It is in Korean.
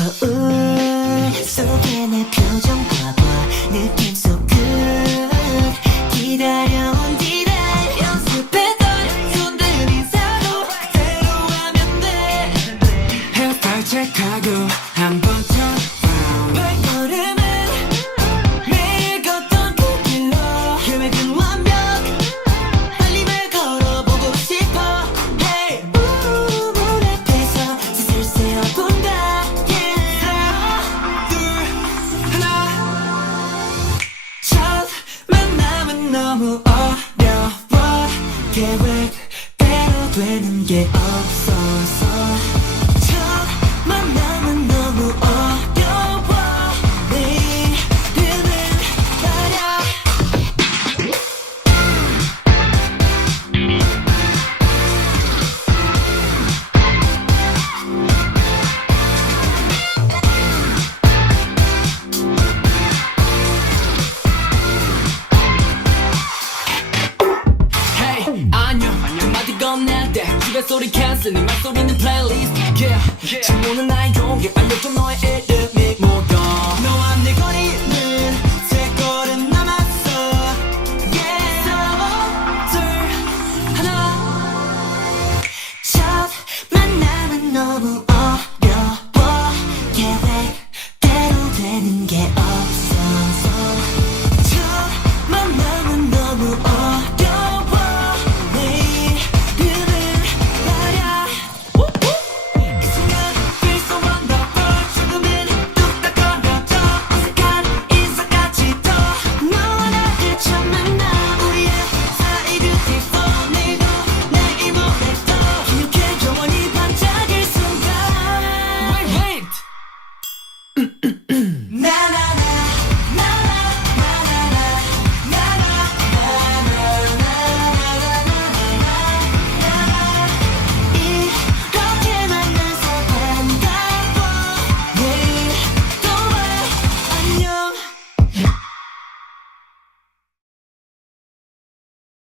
거울 속에 내 표정 봐봐. 느낌 속 그 기다려온 뒤를 연습했던 손들이 사도 그대로 하면 돼. 헤어 탈 체크하고 한번 계획대로 되는 게 없어서. 집에 소리 캔슬 네 말소리는 플레이리스트 yeah. 주문은 나의 용기 알려줘 너의 일